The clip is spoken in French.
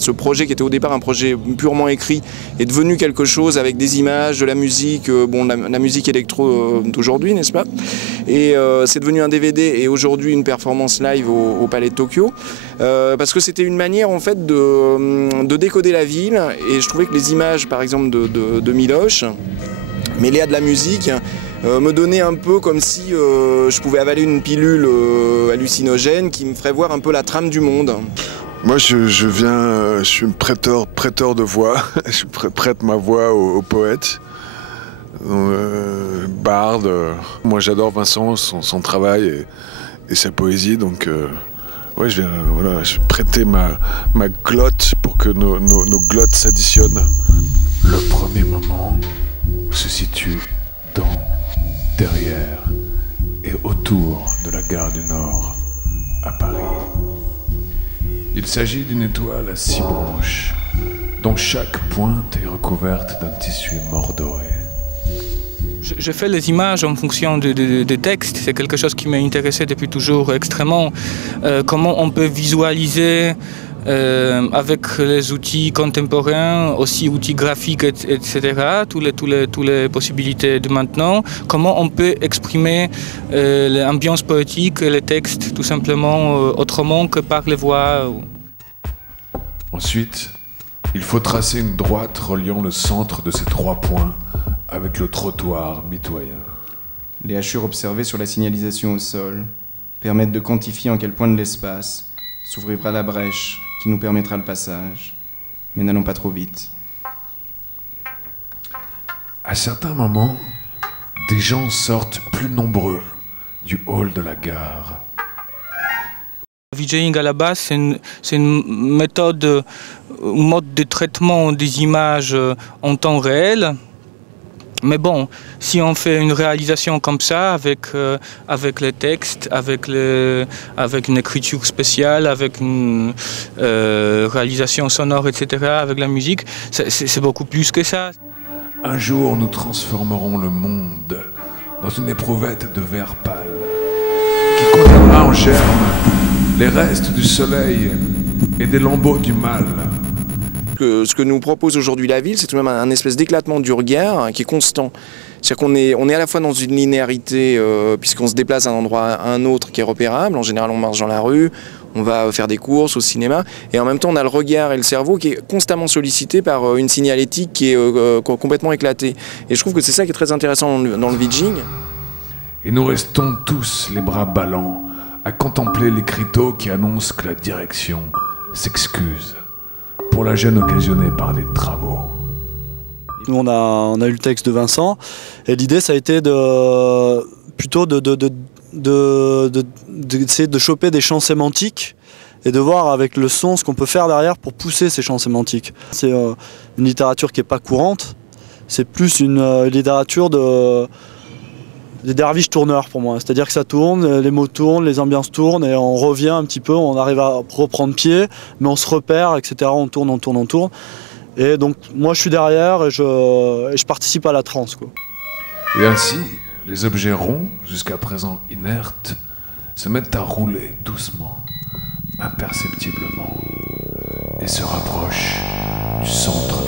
Ce projet qui était au départ un projet purement écrit est devenu quelque chose avec des images, de la musique, la musique électro d'aujourd'hui, n'est-ce pas? Et c'est devenu un DVD et aujourd'hui une performance live au Palais de Tokyo, parce que c'était une manière en fait de décoder la ville, et je trouvais que les images par exemple de Miloš, mêlées à de la musique, me donnaient un peu comme si je pouvais avaler une pilule hallucinogène qui me ferait voir un peu la trame du monde. Moi, je suis prêteur de voix. Je prête ma voix aux poètes, bardes. Moi, j'adore Vincent, son travail et sa poésie. Donc, ouais, je viens prêter ma glotte pour que nos glottes s'additionnent. Le premier moment se situe dans, derrière et autour de la gare du Nord à Paris. Il s'agit d'une étoile à 6 branches, dont chaque pointe est recouverte d'un tissu mordoré. Je fais les images en fonction des textes, c'est quelque chose qui m'a intéressé depuis toujours extrêmement. Comment on peut visualiser avec les outils contemporains, aussi outils graphiques, etc., toutes les possibilités de maintenant, comment on peut exprimer l'ambiance poétique et les textes tout simplement autrement que par les voix. Ensuite, il faut tracer une droite reliant le centre de ces 3 points avec le trottoir mitoyen. Les hachures observées sur la signalisation au sol permettent de quantifier en quel point de l'espace s'ouvrira la brèche qui nous permettra le passage. Mais n'allons pas trop vite. À certains moments, des gens sortent plus nombreux du hall de la gare. VJing à la base, c'est une méthode, un mode de traitement des images en temps réel. Mais bon, si on fait une réalisation comme ça, avec les textes, avec une écriture spéciale, avec une réalisation sonore, etc., avec la musique, c'est beaucoup plus que ça. Un jour, nous transformerons le monde dans une éprouvette de verre pâle qui contiendra en germe les restes du soleil et des lambeaux du mal. Ce que nous propose aujourd'hui la ville, c'est tout de même un espèce d'éclatement du regard qui est constant. C'est-à-dire qu'on est à la fois dans une linéarité, puisqu'on se déplace d'un endroit à un autre qui est repérable. En général, on marche dans la rue, on va faire des courses au cinéma, et en même temps, on a le regard et le cerveau qui est constamment sollicité par une signalétique qui est complètement éclatée. Et je trouve que c'est ça qui est très intéressant dans le VJing. Et nous restons tous les bras ballants à contempler l'écriteau qui annonce que la direction s'excuse pour la gêne occasionnée par les travaux. Nous, on a eu le texte de Vincent, et l'idée, ça a été plutôt d'essayer de choper des champs sémantiques et de voir avec le son ce qu'on peut faire derrière pour pousser ces champs sémantiques. C'est une littérature qui n'est pas courante, c'est plus une littérature des derviches tourneurs pour moi. C'est-à-dire que ça tourne, les mots tournent, les ambiances tournent, et on revient un petit peu, on arrive à reprendre pied, mais on se repère, etc. On tourne. Et donc moi je suis derrière et je participe à la transe, quoi. Et ainsi, les objets ronds, jusqu'à présent inertes, se mettent à rouler doucement, imperceptiblement, et se rapprochent du centre